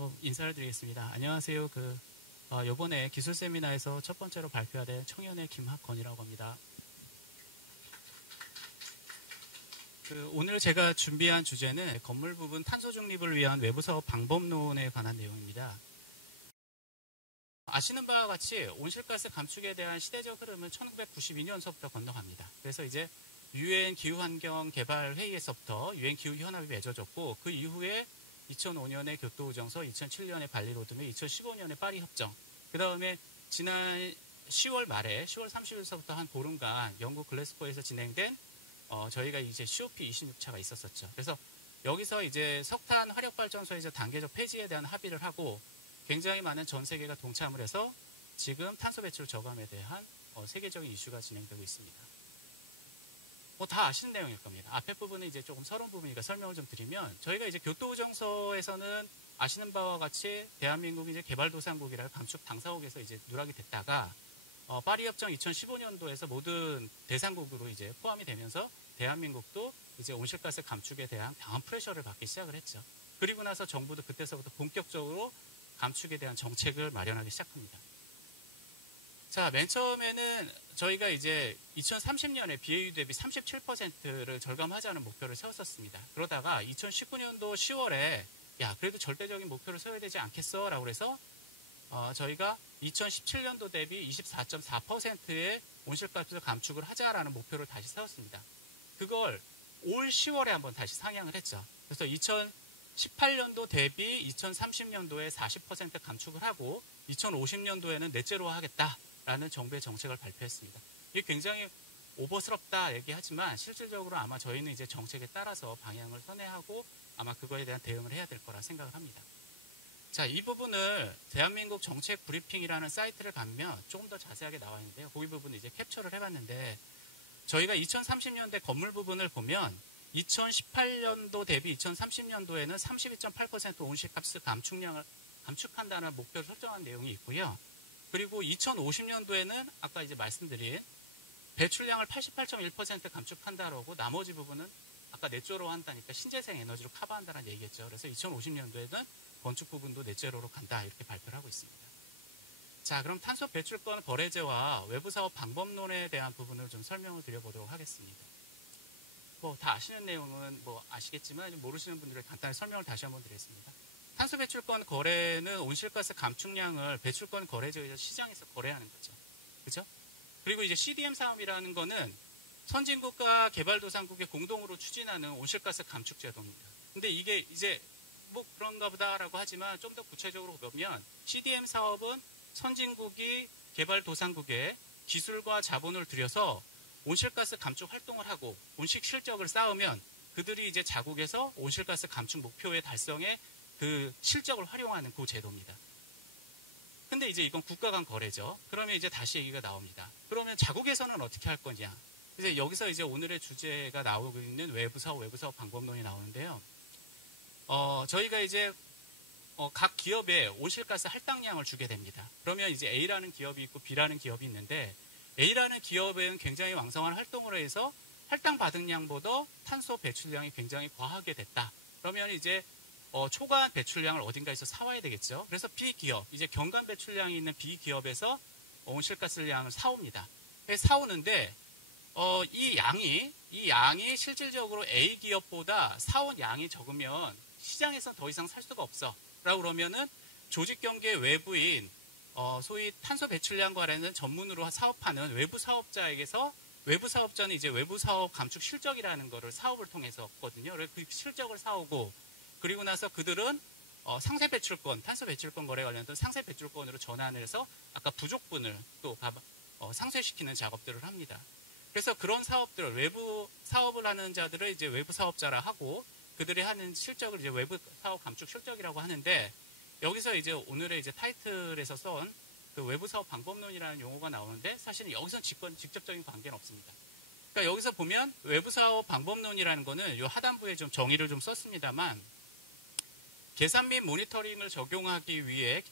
또 인사를 드리겠습니다. 안녕하세요. 요번에 기술 세미나에서 첫 번째로 발표된 청년의 김학건이라고 합니다. 오늘 제가 준비한 주제는 건물 부분 탄소 중립을 위한 외부 사업 방법론에 관한 내용입니다. 아시는 바와 같이 온실가스 감축에 대한 시대적 흐름은 1992년서부터 건너갑니다. 그래서 이제 유엔 기후환경개발회의에서부터 유엔 기후현합이 맺어졌고, 그 이후에 2005년에 교토우정서, 2007년에 발리로드 및 2015년에 파리협정, 그 다음에 지난 10월 말에 10월 30일서부터 한 보름간 영국 글래스고에서 진행된 저희가 이제 COP26차가 있었었죠. 그래서 여기서 이제 석탄 화력발전소의 이제 단계적 폐지에 대한 합의를 하고 굉장히 많은 전 세계가 동참을 해서 지금 탄소 배출 저감에 대한 세계적인 이슈가 진행되고 있습니다. 다 아시는 내용일 겁니다. 앞에 부분은 이제 조금 서론 부분이니까 설명을 좀 드리면, 저희가 이제 교토우정서에서는 아시는 바와 같이 대한민국이 이제 개발도상국이라 감축 당사국에서 이제 누락이 됐다가 파리협정 2015년도에서 모든 대상국으로 이제 포함이 되면서 대한민국도 이제 온실가스 감축에 대한 강한 프레셔를 받기 시작을 했죠. 그리고 나서 정부도 그때서부터 본격적으로 감축에 대한 정책을 마련하기 시작합니다. 자, 맨 처음에는 저희가 이제 2030년에 BAU 대비 37%를 절감하자는 목표를 세웠었습니다. 그러다가 2019년도 10월에 야, 그래도 절대적인 목표를 세워야 되지 않겠어? 라고 해서 저희가 2017년도 대비 24.4%의 온실가스 감축을 하자라는 목표를 다시 세웠습니다. 그걸 올 10월에 한번 다시 상향을 했죠. 그래서 2018년도 대비 2030년도에 40% 감축을 하고 2050년도에는 넷제로 하겠다라는 정부의 정책을 발표했습니다. 이게 굉장히 오버스럽다 얘기하지만 실질적으로 아마 저희는 이제 정책에 따라서 방향을 선회하고 아마 그거에 대한 대응을 해야 될 거라 생각을 합니다. 자, 이 부분을 대한민국 정책 브리핑이라는 사이트를 가면 조금 더 자세하게 나와 있는데요. 그 부분을 이제 캡처를 해봤는데, 저희가 2030년대 건물 부분을 보면 2018년도 대비 2030년도에는 32.8% 온실가스 감축량을 감축한다는 목표를 설정한 내용이 있고요. 그리고 2050년도에는 아까 이제 말씀드린 배출량을 88.1% 감축한다라고, 나머지 부분은 아까 넷제로 한다니까 신재생 에너지로 커버한다는 얘기겠죠. 그래서 2050년도에는 건축 부분도 넷제로로 간다, 이렇게 발표를 하고 있습니다. 자, 그럼 탄소 배출권 거래제와 외부 사업 방법론에 대한 부분을 좀 설명을 드려보도록 하겠습니다. 다 아시는 내용은 아시겠지만 모르시는 분들을 간단히 설명을 다시 한번 드리겠습니다. 탄소 배출권 거래는 온실가스 감축량을 배출권 거래제에서 시장에서 거래하는 거죠. 그죠? 그리고 이제 CDM 사업이라는 거는 선진국과 개발도상국이 공동으로 추진하는 온실가스 감축 제도입니다. 근데 이게 이제 그런가 보다라고 하지만 좀 더 구체적으로 보면 CDM 사업은 선진국이 개발도상국에 기술과 자본을 들여서 온실가스 감축 활동을 하고 온실 실적을 쌓으면 그들이 이제 자국에서 온실가스 감축 목표의 달성에 그 실적을 활용하는 그 제도입니다. 근데 이제 이건 국가 간 거래죠. 그러면 이제 다시 얘기가 나옵니다. 그러면 자국에서는 어떻게 할 거냐? 이제 여기서 이제 오늘의 주제가 나오고 있는 외부 사업 방법론이 나오는데요. 저희가 이제 각 기업에 온실가스 할당량을 주게 됩니다. 그러면 이제 A라는 기업이 있고 B라는 기업이 있는데, A라는 기업은 굉장히 왕성한 활동을 해서 할당 받은 양보다 탄소 배출량이 굉장히 과하게 됐다. 그러면 이제 초과한 배출량을 어딘가에서 사와야 되겠죠. 그래서 B기업, 이제 경감 배출량이 있는 B기업에서 온실가스량을 사옵니다. 사오는데 이 양이 실질적으로 A기업보다 사온 양이 적으면 시장에서 더 이상 살 수가 없어 라고 그러면은 조직 경계 외부인 소위 탄소 배출량 관련된 전문으로 사업하는 외부 사업자에게서, 외부 사업자는 이제 외부 사업 감축 실적이라는 거를 사업을 통해서 얻거든요. 그래서 그 실적을 사오고, 그리고 나서 그들은 상세 배출권, 탄소 배출권 거래 관련된 상세 배출권으로 전환을 해서 아까 부족분을 또 상쇄시키는 작업들을 합니다. 그래서 그런 사업들을, 외부 사업을 하는 자들을 이제 외부 사업자라 하고, 그들이 하는 실적을 이제 외부 사업 감축 실적이라고 하는데, 여기서 이제 오늘의 이제 타이틀에서 쓴 그 외부 사업 방법론이라는 용어가 나오는데, 사실은 여기서 직접적인 관계는 없습니다. 그러니까 여기서 보면 외부 사업 방법론이라는 거는 이 하단부에 좀 정의를 좀 썼습니다만, 계산 및 모니터링을 적용하기 위해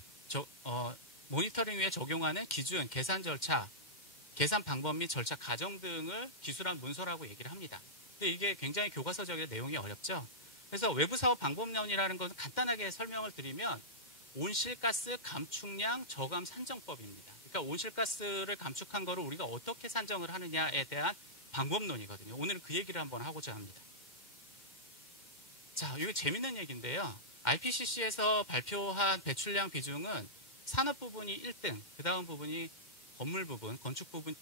모니터링 위에 적용하는 기준, 계산 절차, 계산 방법 및 절차 과정 등을 기술한 문서라고 얘기를 합니다. 근데 이게 굉장히 교과서적인 내용이 어렵죠. 그래서 외부 사업 방법론이라는 것은 간단하게 설명을 드리면 온실가스 감축량 저감 산정법입니다. 그러니까 온실가스를 감축한 거를 우리가 어떻게 산정을 하느냐에 대한 방법론이거든요. 오늘은 그 얘기를 한번 하고자 합니다. 자, 이거 재밌는 얘기인데요. IPCC에서 발표한 배출량 비중은 산업 부분이 1등, 그 다음 부분이 건물 부분, 건축 부분이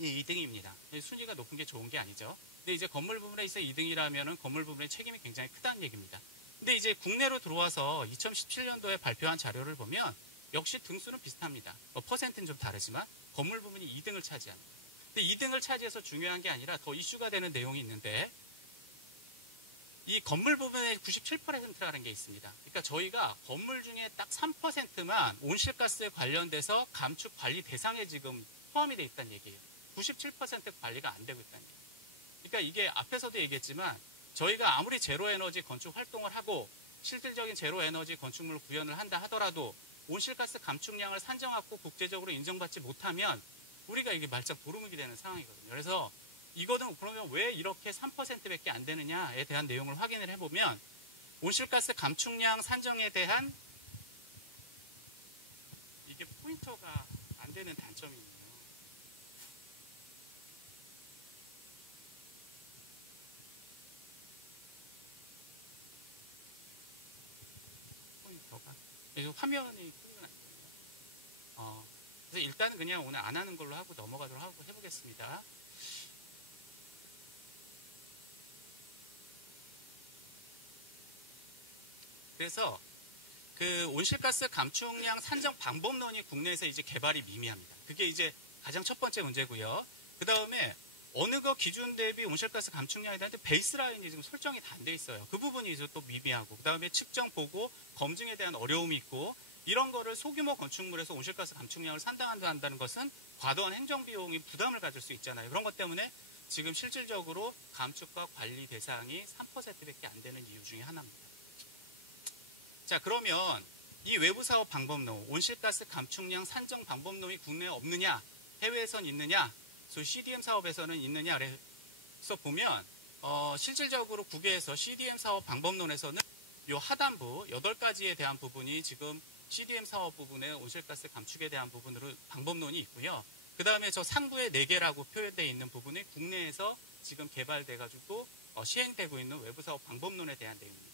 2등입니다. 순위가 높은 게 좋은 게 아니죠. 근데 이제 건물 부분에 있어 2등이라면은 건물 부분의 책임이 굉장히 크다는 얘기입니다. 근데 이제 국내로 들어와서 2017년도에 발표한 자료를 보면 역시 등수는 비슷합니다. 퍼센트는 좀 다르지만 건물 부분이 2등을 차지합니다. 근데 2등을 차지해서 중요한 게 아니라 더 이슈가 되는 내용이 있는데 이 건물 부분에 97%라는 게 있습니다. 그러니까 저희가 건물 중에 딱 3%만 온실가스에 관련돼서 감축 관리 대상에 지금 포함이 돼 있다는 얘기예요. 97% 관리가 안 되고 있다는 얘기예요. 그러니까 이게 앞에서도 얘기했지만 저희가 아무리 제로에너지 건축 활동을 하고 실질적인 제로에너지 건축물 구현을 한다 하더라도 온실가스 감축량을 산정하고 국제적으로 인정받지 못하면 우리가 이게 말짝 도루묵이 되는 상황이거든요. 그래서 이거는 그러면 왜 이렇게 3%밖에 안 되느냐에 대한 내용을 확인을 해보면 온실가스 감축량 산정에 대한 이게 포인터가 안 되는 단점이 있네요. 포인터가 화면이 크면 안 돼요. 그래서 일단은 그냥 오늘 안 하는 걸로 하고 넘어가도록 하고 해보겠습니다. 그래서 그 온실가스 감축량 산정 방법론이 국내에서 이제 개발이 미미합니다. 그게 이제 가장 첫 번째 문제고요. 그 다음에 어느 거 기준 대비 온실가스 감축량에 대한 베이스라인이 지금 설정이 다 안 돼 있어요. 그 부분이 이제 또 미미하고, 그 다음에 측정 보고 검증에 대한 어려움이 있고, 이런 거를 소규모 건축물에서 온실가스 감축량을 산정한다는 것은 과도한 행정비용이 부담을 가질 수 있잖아요. 그런 것 때문에 지금 실질적으로 감축과 관리 대상이 3%밖에 안 되는 이유 중에 하나입니다. 자, 그러면 이 외부사업 방법론, 온실가스 감축량 산정 방법론이 국내에 없느냐, 해외에선 있느냐, 소위 CDM 사업에서는 있느냐, 그래서 보면 실질적으로 국외에서 CDM 사업 방법론에서는 이 하단부 8가지에 대한 부분이 지금 CDM 사업 부분의 온실가스 감축에 대한 부분으로 방법론이 있고요. 그 다음에 저 상부에 4개라고 표현되어 있는 부분이 국내에서 지금 개발돼가지고 시행되고 있는 외부사업 방법론에 대한 내용입니다.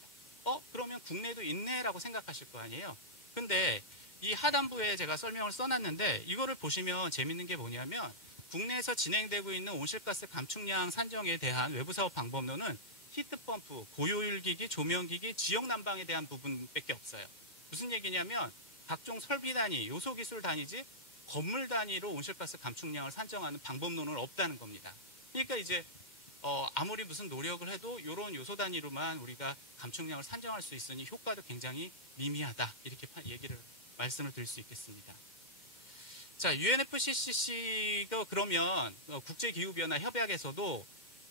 그러면 국내에도 있네라고 생각하실 거 아니에요. 근데 이 하단부에 제가 설명을 써놨는데 이거를 보시면 재밌는 게 뭐냐면 국내에서 진행되고 있는 온실가스 감축량 산정에 대한 외부사업 방법론은 히트펌프, 고효율기기, 조명기기, 지역난방에 대한 부분밖에 없어요. 무슨 얘기냐면 각종 설비 단위, 요소기술 단위지 건물 단위로 온실가스 감축량을 산정하는 방법론은 없다는 겁니다. 그러니까 이제 아무리 무슨 노력을 해도 이런 요소 단위로만 우리가 감축량을 산정할 수 있으니 효과도 굉장히 미미하다. 이렇게 말씀을 드릴 수 있겠습니다. 자, UNFCCC가 그러면 국제기후변화 협약에서도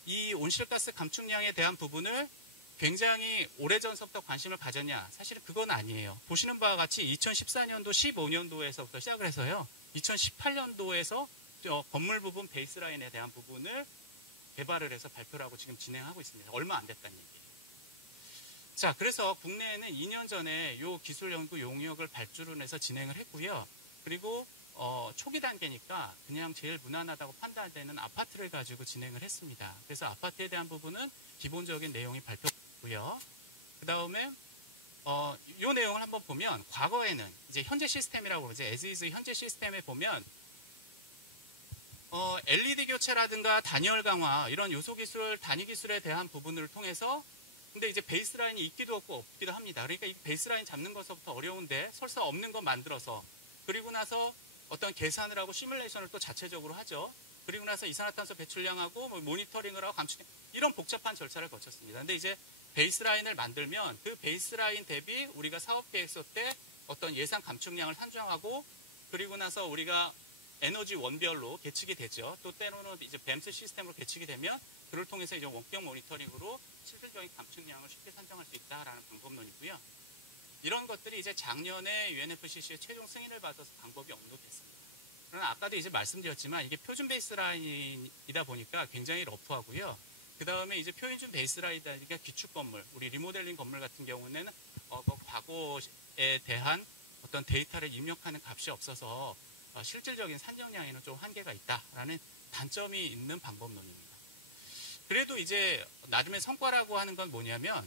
이 온실가스 감축량에 대한 부분을 굉장히 오래전서부터 관심을 가졌냐? 사실은 그건 아니에요. 보시는 바와 같이 2014년도, 15년도에서부터 시작을 해서요. 2018년도에서 건물 부분 베이스라인에 대한 부분을 개발을 해서 발표를 하고 지금 진행하고 있습니다. 얼마 안 됐다는 얘기예요. 자, 그래서 국내에는 2년 전에 이 기술 연구 용역을 발주를 해서 진행을 했고요. 그리고 초기 단계니까 그냥 제일 무난하다고 판단되는 아파트를 가지고 진행을 했습니다. 그래서 아파트에 대한 부분은 기본적인 내용이 발표됐고요. 그 다음에 이 내용을 한번 보면 과거에는 이제 현재 시스템이라고 그러죠. as is 현재 시스템에 보면 LED 교체라든가 단열 강화 이런 요소 기술, 단위 기술에 대한 부분을 통해서 근데 이제 베이스라인이 있기도 없고 없기도 합니다. 그러니까 이 베이스라인 잡는 것부터 어려운데 설사 없는 거 만들어서 그리고 나서 어떤 계산을 하고 시뮬레이션을 또 자체적으로 하죠. 그리고 나서 이산화탄소 배출량하고 모니터링을 하고 감축 이런 복잡한 절차를 거쳤습니다. 근데 이제 베이스라인을 만들면 그 베이스라인 대비 우리가 사업계획서 때 어떤 예상 감축량을 산정하고 그리고 나서 우리가 에너지 원별로 계측이 되죠. 또 때로는 이제 뱀스 시스템으로 계측이 되면 그를 통해서 이제 원격 모니터링으로 실질적인 감축량을 쉽게 산정할 수 있다라는 방법론이고요. 이런 것들이 이제 작년에 UNFCC의 최종 승인을 받아서 방법이 업로드됐습니다. 그러나 아까도 이제 말씀드렸지만 이게 표준 베이스라인이다 보니까 굉장히 러프하고요. 그 다음에 이제 표준 베이스라인이다 보니까 기축 건물, 우리 리모델링 건물 같은 경우는 과거에 대한 어떤 데이터를 입력하는 값이 없어서 실질적인 산정량에는 좀 한계가 있다라는 단점이 있는 방법론입니다. 그래도 이제 나름의 성과라고 하는 건 뭐냐면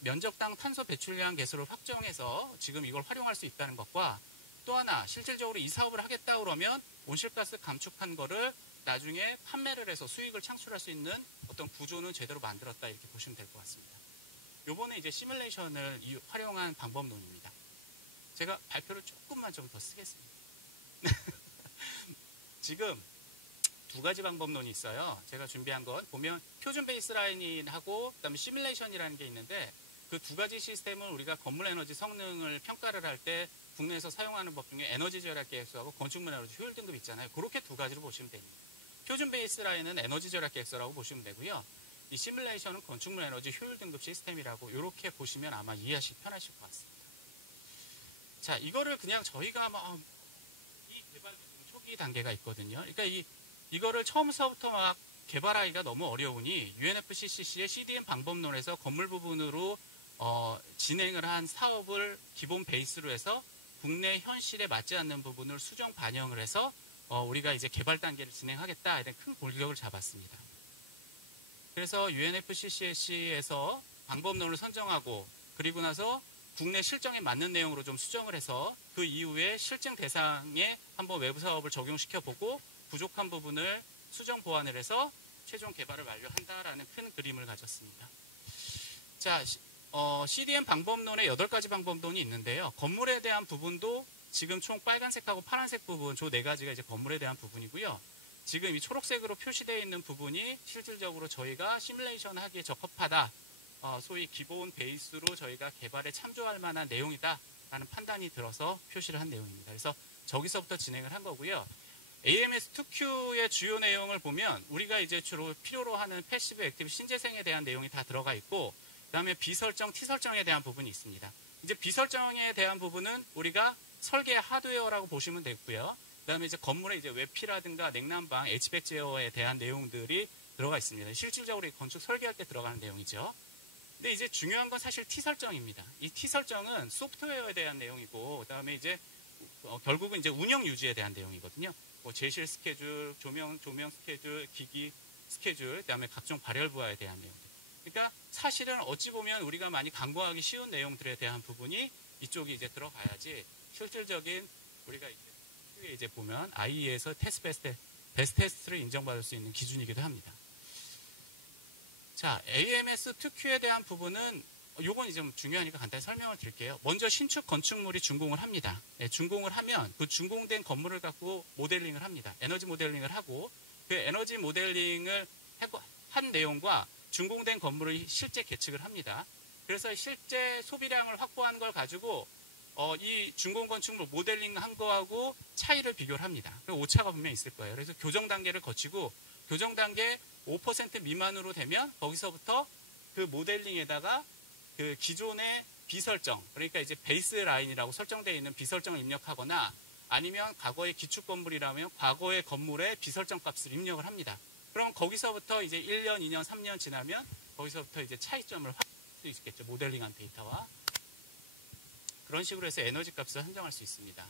면적당 탄소 배출량 개수를 확정해서 지금 이걸 활용할 수 있다는 것과 또 하나 실질적으로 이 사업을 하겠다 그러면 온실가스 감축한 거를 나중에 판매를 해서 수익을 창출할 수 있는 어떤 구조는 제대로 만들었다 이렇게 보시면 될 것 같습니다. 요번에 이제 시뮬레이션을 활용한 방법론입니다. 제가 발표를 조금만 좀 더 쓰겠습니다. 지금 두 가지 방법론이 있어요. 제가 준비한 건 보면 표준 베이스라인하고 그다음에 시뮬레이션이라는 게 있는데 그 두 가지 시스템을 우리가 건물 에너지 성능을 평가를 할 때 국내에서 사용하는 법 중에 에너지 절약 계획서하고 건축물 에너지 효율 등급 있잖아요. 그렇게 두 가지로 보시면 됩니다. 표준 베이스라인은 에너지 절약 계획서라고 보시면 되고요. 이 시뮬레이션은 건축물 에너지 효율 등급 시스템이라고 이렇게 보시면 아마 이해하시기 편하실 것 같습니다. 자, 이거를 그냥 저희가 이 개발 초기 단계가 있거든요. 그러니까 이거를 처음서부터 막 개발하기가 너무 어려우니 UNFCCC의 CDM 방법론에서 건물 부분으로 진행을 한 사업을 기본 베이스로 해서 국내 현실에 맞지 않는 부분을 수정 반영을 해서 우리가 이제 개발 단계를 진행하겠다 이런 큰 골격을 잡았습니다. 그래서 UNFCCC에서 방법론을 선정하고 그리고 나서 국내 실정에 맞는 내용으로 좀 수정을 해서 그 이후에 실증 대상에 한번 외부 사업을 적용시켜보고 부족한 부분을 수정 보완을 해서 최종 개발을 완료한다라는 큰 그림을 가졌습니다. 자, CDM 방법론에 8가지 방법론이 있는데요. 건물에 대한 부분도 지금 총 빨간색하고 파란색 부분, 저 4가지가 이제 건물에 대한 부분이고요. 지금 이 초록색으로 표시되어 있는 부분이 실질적으로 저희가 시뮬레이션 하기에 적합하다. 소위 기본 베이스로 저희가 개발에 참조할 만한 내용이다라는 판단이 들어서 표시를 한 내용입니다. 그래서 저기서부터 진행을 한 거고요. AMS2Q의 주요 내용을 보면 우리가 이제 주로 필요로 하는 패시브, 액티브, 신재생에 대한 내용이 다 들어가 있고 그 다음에 비설정, T설정에 대한 부분이 있습니다. 이제 비설정에 대한 부분은 우리가 설계 하드웨어라고 보시면 되고요. 그 다음에 이제 건물의 이제 외피라든가 냉난방, HVAC 제어에 대한 내용들이 들어가 있습니다. 실질적으로 건축 설계할 때 들어가는 내용이죠. 근데 이제 중요한 건 사실 T설정입니다. 이 T설정은 소프트웨어에 대한 내용이고, 그 다음에 이제 결국은 이제 운영 유지에 대한 내용이거든요. 뭐 제실 스케줄, 조명 스케줄, 기기 스케줄, 그 다음에 각종 발열 부하에 대한 내용들. 그러니까 사실은 어찌 보면 우리가 많이 간과하기 쉬운 내용들에 대한 부분이 이쪽이 이제 들어가야지 실질적인 우리가 이제 보면 IE에서 베스트 테스트를 인정받을 수 있는 기준이기도 합니다. 자, AMS2Q에 대한 부분은 요건 이제 좀 중요하니까 간단히 설명을 드릴게요. 먼저 신축 건축물이 준공을 합니다. 네, 준공을 하면 그 준공된 건물을 갖고 모델링을 합니다. 에너지 모델링을 하고 그 에너지 모델링을 한 내용과 준공된 건물의 실제 계측을 합니다. 그래서 실제 소비량을 확보한 걸 가지고 이 준공 건축물 모델링 한 거하고 차이를 비교를 합니다. 오차가 분명히 있을 거예요. 그래서 교정 단계를 거치고 교정 단계 5% 미만으로 되면 거기서부터 그 모델링에다가 그 기존의 비설정, 그러니까 이제 베이스 라인이라고 설정되어 있는 비설정을 입력하거나 아니면 과거의 기축 건물이라면 과거의 건물의 비설정 값을 입력을 합니다. 그럼 거기서부터 이제 1년, 2년, 3년 지나면 거기서부터 이제 차이점을 확인할 수 있겠죠. 모델링한 데이터와. 그런 식으로 해서 에너지 값을 한정할 수 있습니다.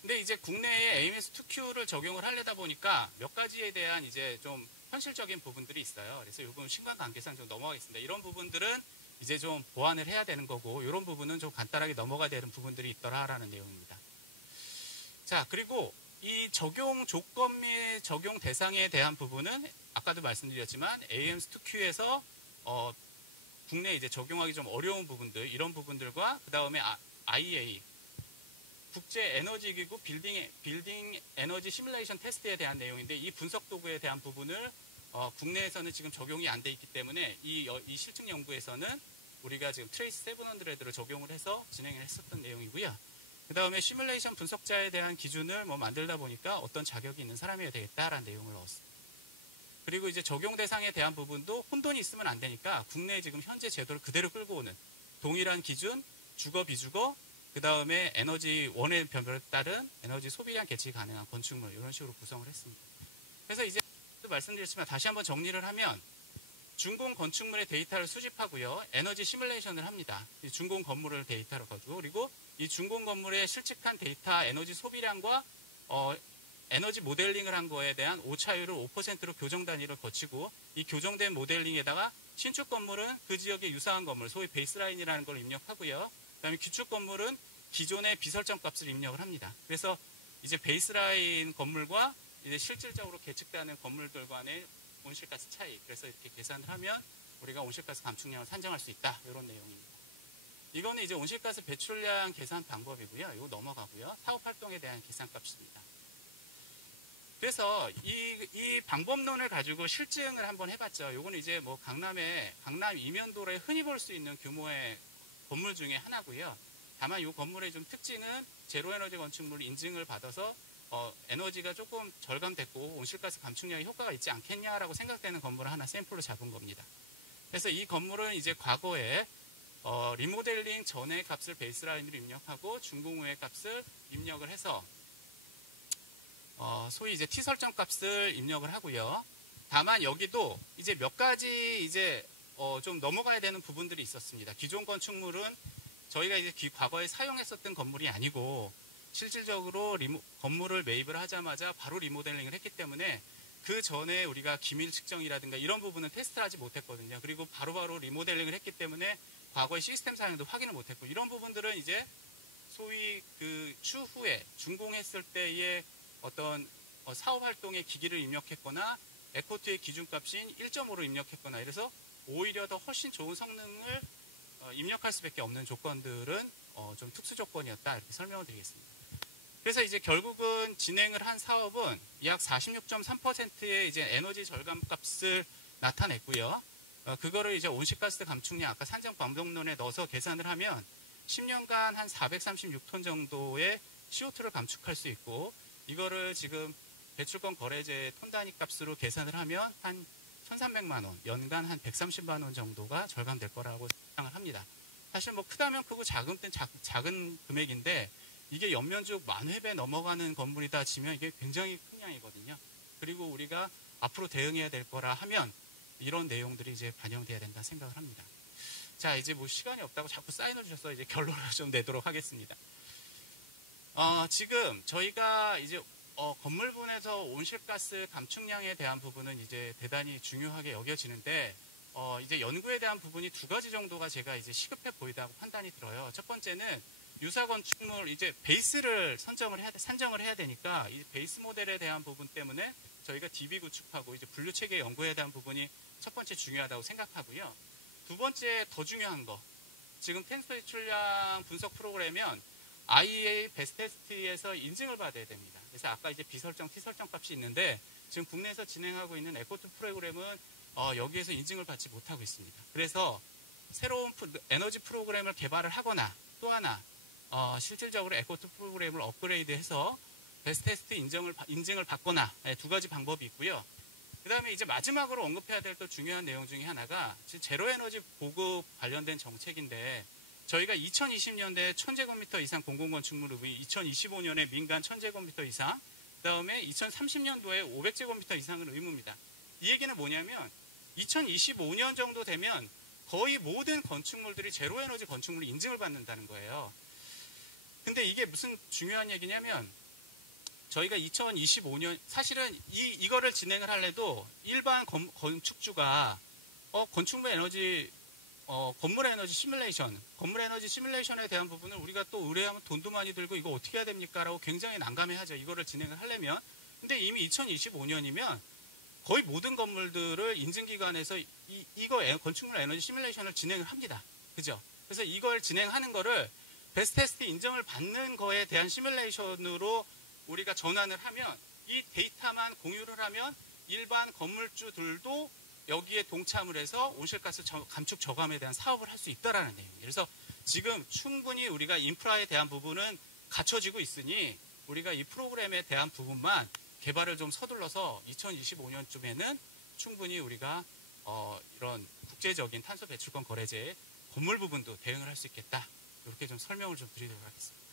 근데 이제 국내에 AMS2Q를 적용을 하려다 보니까 몇 가지에 대한 이제 좀 현실적인 부분들이 있어요. 그래서 이 부분 시간 관계상 좀 넘어가겠습니다. 이런 부분들은 이제 좀 보완을 해야 되는 거고, 이런 부분은 좀 간단하게 넘어가야 되는 부분들이 있더라라는 내용입니다. 자, 그리고 이 적용 조건 및 적용 대상에 대한 부분은 아까도 말씀드렸지만 AMS2Q에서 국내에 이제 적용하기 좀 어려운 부분들, 이런 부분들과 그 다음에 IEA 국제 에너지 기구 빌딩 에너지 시뮬레이션 테스트에 대한 내용인데, 이 분석 도구에 대한 부분을 국내에서는 지금 적용이 안 돼 있기 때문에 이 실증 연구에서는 우리가 지금 트레이스 700를 적용을 해서 진행을 했었던 내용이고요. 그 다음에 시뮬레이션 분석자에 대한 기준을 만들다 보니까 어떤 자격이 있는 사람이어야 되겠다라는 내용을 넣었습니다. 그리고 이제 적용 대상에 대한 부분도 혼돈이 있으면 안 되니까 국내에 지금 현재 제도를 그대로 끌고 오는 동일한 기준, 주거, 비주거, 그 다음에 에너지 원의 변별에 따른 에너지 소비량 계측이 가능한 건축물, 이런 식으로 구성을 했습니다. 그래서 이제 말씀드렸지만 다시 한번 정리를 하면 준공 건축물의 데이터를 수집하고요. 에너지 시뮬레이션을 합니다. 이 준공 건물을 데이터로 가지고 그리고 이 준공 건물의 실측한 데이터 에너지 소비량과 에너지 모델링을 한 거에 대한 오차율을 5%로 교정 단위를 거치고 이 교정된 모델링에다가 신축 건물은 그 지역에 유사한 건물, 소위 베이스라인이라는 걸 입력하고요. 그다음에 기축 건물은 기존의 비설정 값을 입력을 합니다. 그래서 이제 베이스라인 건물과 이제 실질적으로 계측되는 건물들 간의 온실가스 차이. 그래서 이렇게 계산을 하면 우리가 온실가스 감축량을 산정할 수 있다. 이런 내용입니다. 이거는 이제 온실가스 배출량 계산 방법이고요. 이거 넘어가고요. 사업 활동에 대한 계산값입니다. 그래서 이 방법론을 가지고 실증을 한번 해봤죠. 요거는 이제 뭐 강남 이면도로에 흔히 볼 수 있는 규모의 건물 중에 하나고요. 다만 이 건물의 좀 특징은 제로에너지 건축물 인증을 받아서 에너지가 조금 절감됐고 온실가스 감축량에 효과가 있지 않겠냐라고 생각되는 건물을 하나 샘플로 잡은 겁니다. 그래서 이 건물은 이제 과거에 리모델링 전의 값을 베이스라인으로 입력하고 준공 후의 값을 입력을 해서 소위 이제 T 설정 값을 입력을 하고요. 다만 여기도 이제 몇 가지 이제 좀 넘어가야 되는 부분들이 있었습니다. 기존 건축물은 저희가 이제 과거에 사용했었던 건물이 아니고 실질적으로 건물을 매입을 하자마자 바로 리모델링을 했기 때문에 그 전에 우리가 기밀 측정이라든가 이런 부분은 테스트를 하지 못했거든요. 그리고 바로바로 리모델링을 했기 때문에 과거의 시스템 사용도 확인을 못했고 이런 부분들은 이제 소위 그 추후에 준공했을 때의 어떤 사업 활동의 기기를 입력했거나 에코트의 기준값인 1.5로 입력했거나 이래서 오히려 더 훨씬 좋은 성능을 입력할 수밖에 없는 조건들은 좀 특수 조건이었다 이렇게 설명을 드리겠습니다. 그래서 이제 결국은 진행을 한 사업은 약 46.3%의 이제 에너지 절감 값을 나타냈고요. 그거를 이제 온실가스 감축량 아까 산정 방법론에 넣어서 계산을 하면 10년간 한 436톤 정도의 CO2를 감축할 수 있고 이거를 지금 배출권 거래제 톤 단위 값으로 계산을 하면 한 1,300만 원, 연간 한 130만 원 정도가 절감될 거라고 생각을 합니다. 사실 뭐 크다면 크고 작은 금액인데 이게 연면적 10,000회 넘어가는 건물이다 치면 이게 굉장히 큰 양이거든요. 그리고 우리가 앞으로 대응해야 될 거라 하면 이런 내용들이 이제 반영돼야 된다 생각을 합니다. 자, 이제 뭐 시간이 없다고 자꾸 사인을 주셔서 이제 결론을 좀 내도록 하겠습니다. 지금 저희가 이제 건물분에서 온실가스 감축량에 대한 부분은 이제 대단히 중요하게 여겨지는데 이제 연구에 대한 부분이 두 가지 정도가 제가 이제 시급해 보이다고 판단이 들어요. 첫 번째는 유사 건축물 이제 베이스를 산정을 해야 되니까 이 베이스 모델에 대한 부분 때문에 저희가 DB 구축하고 이제 분류 체계 연구에 대한 부분이 첫 번째 중요하다고 생각하고요. 두 번째 더 중요한 거 지금 탄소 배출량 분석 프로그램이면 IEA 베스트테스트에서 인증을 받아야 됩니다. 그래서 아까 이제 비설정, T설정 값이 있는데 지금 국내에서 진행하고 있는 에코트 프로그램은 여기에서 인증을 받지 못하고 있습니다. 그래서 새로운 에너지 프로그램을 개발을 하거나 또 하나 실질적으로 에코트 프로그램을 업그레이드해서 베스트테스트 인증을 받거나 두 가지 방법이 있고요. 그 다음에 이제 마지막으로 언급해야 될 또 중요한 내용 중에 하나가 제로 에너지 보급 관련된 정책인데 저희가 2020년대 1000제곱미터 이상 공공건축물 의무, 2025년에 민간 1000제곱미터 이상, 그 다음에 2030년도에 500제곱미터 이상은 의무입니다. 이 얘기는 뭐냐면 2025년 정도 되면 거의 모든 건축물들이 제로에너지 건축물로 인증을 받는다는 거예요. 근데 이게 무슨 중요한 얘기냐면 저희가 2025년 사실은 이거를 진행을 하려도 일반 건축주가 건축물 에너지 건물 에너지 시뮬레이션에 대한 부분을 우리가 또 의뢰하면 돈도 많이 들고 이거 어떻게 해야 됩니까? 라고 굉장히 난감해하죠. 이거를 진행을 하려면. 근데 이미 2025년이면 거의 모든 건물들을 인증기관에서 이거 건축물 에너지 시뮬레이션을 진행을 합니다. 그죠? 그래서 이걸 진행하는 거를 베스트테스트 인정을 받는 거에 대한 시뮬레이션으로 우리가 전환을 하면 이 데이터만 공유를 하면 일반 건물주들도 여기에 동참을 해서 온실가스 감축 저감에 대한 사업을 할 수 있다라는 내용이에요. 그래서 지금 충분히 우리가 인프라에 대한 부분은 갖춰지고 있으니 우리가 이 프로그램에 대한 부분만 개발을 좀 서둘러서 2025년쯤에는 충분히 우리가 이런 국제적인 탄소 배출권 거래제 건물 부분도 대응을 할 수 있겠다. 이렇게 좀 설명을 좀 드리도록 하겠습니다.